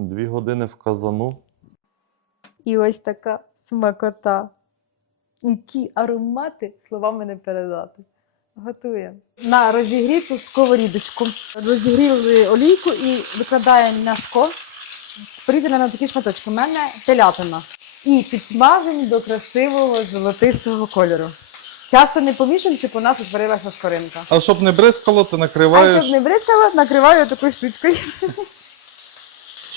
Дві години в казану. І ось така смакота. Які аромати словами не передати. Готуємо. На розігріту сковорідочку. Розігріли олійку і викладаємо м'яско. Порізане на такі шматочки. У мене телятина. І підсмажені до красивого золотистого кольору. Часто не помішуємо, щоб у нас утворилася скоринка. А щоб не бризкало, ти А щоб не бризкала, накриваю такою штучкою.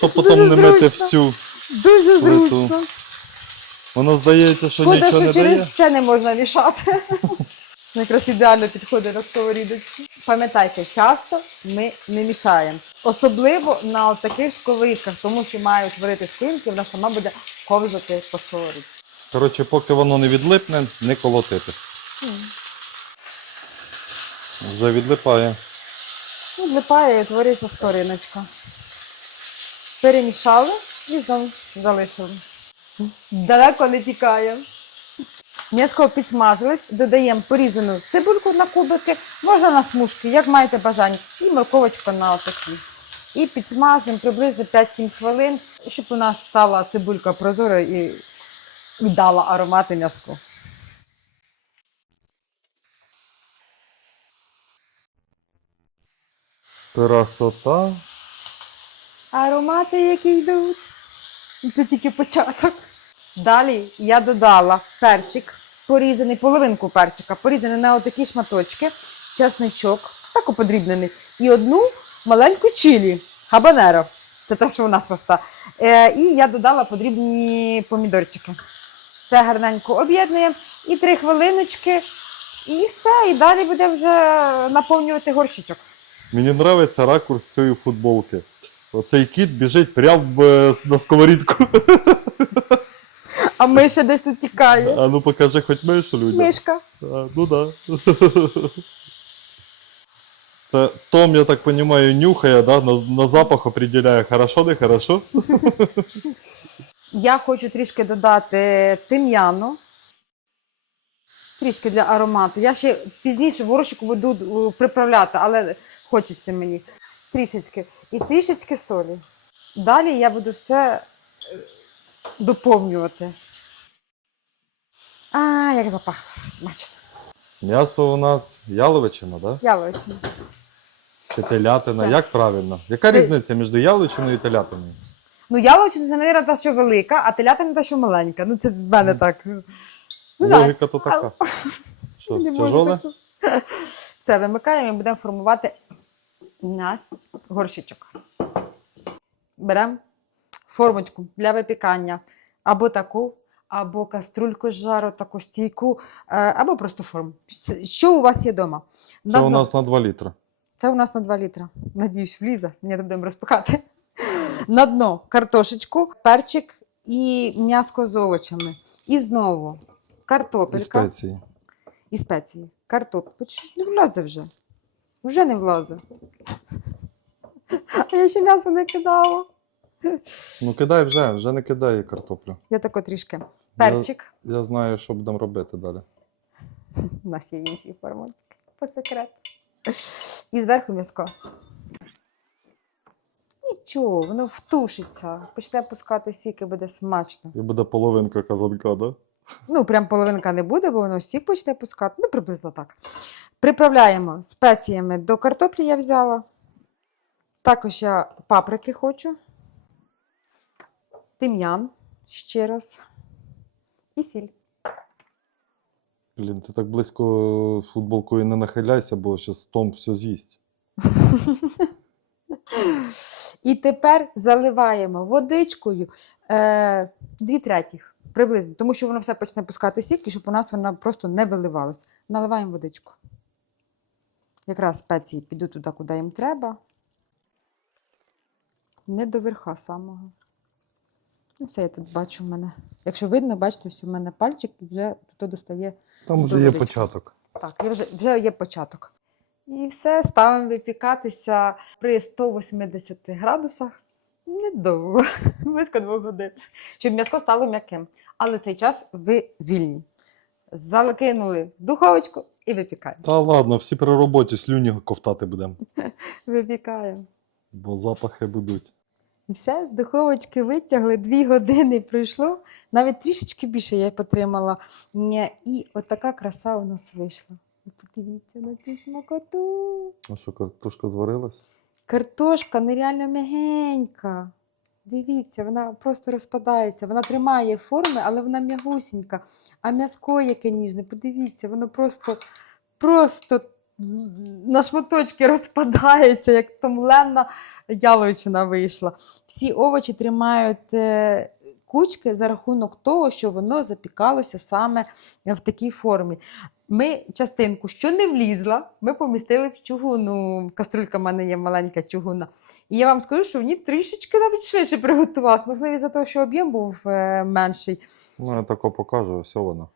щоб потім не мити всю. Дуже Плиту. зручно. Воно здається, що Шкода, нічого що не через дає. це не можна мішати. Якраз ідеально підходить на сковорідочку. Пам'ятайте, часто ми не мішаємо. Особливо на таких сковорідках, тому що мають варити скринки, вона сама буде ковзати по сковорідці. Коротше, поки воно не відлипне, не колотити. Вже відлипає. Ну, Відлипає і утворюється скориночка. Перемішали і знову залишили. Далеко не тікає. М'яско підсмажилось, додаємо порізану цибульку на кубики, можна на смужки, як маєте бажання, і морковочку на отакі. І підсмажимо приблизно 5-7 хвилин, щоб у нас стала цибулька прозора і дала аромати м'язку. Красота. Аромати, які йдуть. Це тільки початок. Далі я додала перчик, порізаний, половинку перчика, порізаний на отакі шматочки, чесничок, так подрібнений, і одну маленьку чилі, хабанеро. Це те, що у нас росте. Е, і я додала подрібні помідорчики. Все гарненько об'єднуємо. І три хвилиночки, і все. І далі буде вже наповнювати горщичок. Мені подобається ракурс цієї футболки. Оцей кіт біжить прямо е, на сковорідку. А ми ще десь тут тікає. А ну покажи хоч мишу людям. Мишка. А, ну да. Це Том, я так розумію, нюхає, да? на, на запах определяє, хорошо, не хорошо. Я хочу трішки додати тим'яну. Трішки для аромату. Я ще пізніше в буду е, приправляти, але хочеться мені. Трішечки. І трішечки солі. Далі я буду все е, доповнювати. А, як запахло. Смачно. М'ясо у нас яловичина, да? Яловичне. Чи телятина? Все. Як правильно? Яка Ти- різниця між яловичиною і телятиною? Ну, яловичина це, мабуть, та, що велика, а телятина та, що маленька. Ну, це в мене так. Логіка то така. Що, тяжоле? Все, вимикаємо і будемо формувати наш горщичок. Беремо формочку для випікання. Або таку, або каструльку з жару, таку стійку, е, або просто форму. Що у вас є вдома? Це у нас на 2 літри. Це у нас на 2 літра. Надіюсь, влізе. Тут будемо розпихати. На дно картошечку, перчик і м'яско з овочами. І знову І спеції. І спеції. Картоп. Не влазе вже. Вже не влазе. А я ще м'ясо не кидала. Ну кидай вже, вже не кидай картоплю. Я тако трішки. Перчик. Я знаю, що будемо робити далі. У нас є інші формочки. По секрету. І зверху м'яско. Нічого, воно втушиться. Почне пускати сіки, буде смачно. І буде половинка казанка, да? Ну, прям половинка не буде, бо воно сік почне пускати. Ну, приблизно так. Приправляємо спеціями до картоплі я взяла. Також я паприки хочу. Тим'ян ще раз. І сіль. Блін, ти так близько з футболкою не нахиляйся, бо зараз Том все з'їсть. І тепер заливаємо водичкою е, дві третіх приблизно, тому що воно все почне пускати сік, і щоб у нас вона просто не виливалась. Наливаємо водичку. Якраз спеції підуть туди, куди їм треба. Не до верха самого. Ну, все, я тут бачу в мене. Якщо видно, бачите, що в мене пальчик вже тут достає. Там вже До є початок. Так, я вже, вже є початок. І все, ставимо випікатися при 180 градусах недовго, близько двох годин, щоб м'ясо стало м'яким. Але цей час ви вільні. Закинули в духовочку і випікаємо. Та ладно, всі при роботі слюні ковтати будемо, Випікаємо. бо запахи будуть. Все, з духовочки витягли, дві години пройшло. Навіть трішечки більше я потримала. І отака краса у нас вийшла. Ви Подивіться на цю смакоту. А що, картошка зварилась? Картошка нереально м'ягенька. Дивіться, вона просто розпадається. Вона тримає форми, але вона м'ягусінька. А м'язко яке ніжне, подивіться, воно просто, просто на шматочки розпадається, як томленна яловичина вийшла. Всі овочі тримають е, кучки за рахунок того, що воно запікалося саме в такій формі. Ми частинку, що не влізла, ми помістили в чугуну. Каструлька в мене є маленька чугуна. І я вам скажу, що вони трішечки навіть швидше приготувалися. Можливо, за того, що об'єм був е, менший. Ну, я тако покажу, ось вона.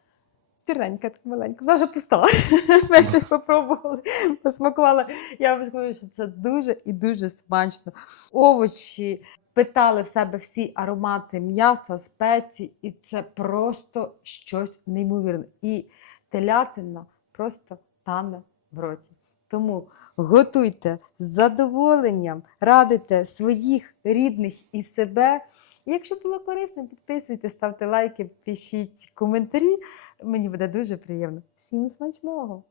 Пірненька, така маленька. Вона вже пуста. Перше попробували, посмакувала. Я вам скажу, що це дуже і дуже смачно. Овочі питали в себе всі аромати м'яса, спеції, і це просто щось неймовірне. І телятина просто тане в роті. Тому готуйте з задоволенням, радуйте своїх рідних і себе. І якщо було корисно, підписуйтесь, ставте лайки, пишіть коментарі. Мені буде дуже приємно. Всім смачного!